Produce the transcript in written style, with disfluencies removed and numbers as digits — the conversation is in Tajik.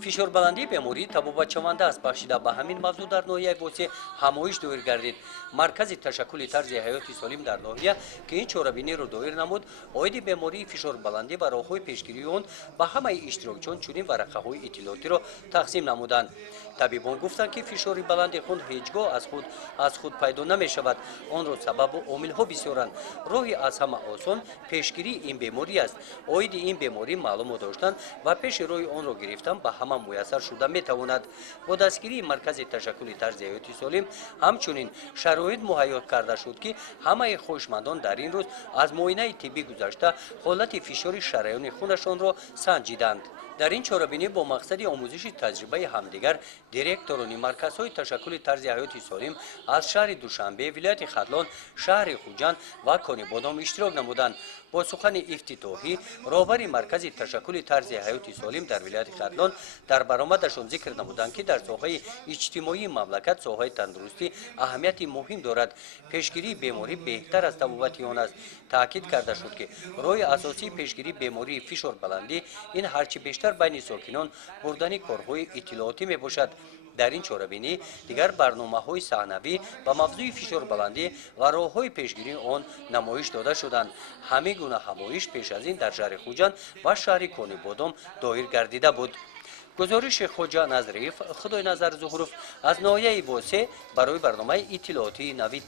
фишорбаландии бемории табобатшаванда аст бахшида ба ҳамин мавзӯъ дар ноҳияи боси ҳамоиш доир гардид. Маркази ташаккули тарзи ҳаёти солим дар ноҳия ки ин чорабиниро доир намуд, оиди бемории фишорбаландӣ ва роҳҳои пешгирии он ба ҳамаи иштирокчиён чунин варақаҳои иттилоотиро тақсим намуданд. табибон гуфтанд ки фишори баланди хун ҳеҷ гоҳ аз худ пайдо намешавад. Онро сабабу омилҳо бисёранд. роҳи аз ҳама осон пешгирии ин беморӣ аст. оиди ин беморӣ маълумот доштан ва пеши роҳи онро гирифтан ба ҳама муяссар шуда метавонад. бо дастгирии маркази ташаккули тарзи ҳаёти солим ҳамчунин шароит муҳайё карда шуд ки ҳамаи хоҳишмандон дар ин рӯз аз муоинаи тиббӣ гузашта ҳолати фишори шараёни хунашонро санҷиданд. дар ин чорабинӣ бо мақсади омӯзиши таҷрибаи ҳамдигар директорони марказҳои ташаккули тарзи ҳаёти солим аз шаҳри душанбе, вилояти хатлон, шаҳри хуҷанд ва конибодом иштирок намуданд. бо сухани ифтитоҳӣ роҳбари маркази ташаккули тарзи ҳаёти солим дар вилояти хатлон дар баромадашон зикр намуданд ки дар соҳаи иҷтимоии мамлакат соҳаи тандурустӣ аҳамияти муҳим дорад. пешгирии беморӣ беҳтар аз табобати он аст. таъкид карда шуд ки роҳи асосии пешгирии бемории фишорбаландӣ ин ҳарчи бештар байни сокинон бурдани корҳои иттилоотӣ мебошад. дар ин чорабинӣ дигар барномаҳои саҳнавӣ ба мавзӯи фишорбаландӣ ва роҳҳои пешгирии он намоиш дода шуданд. ҳамин гуна ҳамоиш пеш аз ин дар шаҳри хуҷанд ва шаҳри конибодом доир гардида буд. гузориши хоҷа назриев, худоиназар зуҳуров аз ноҳияи босе барои барномаи иттилоотии навид.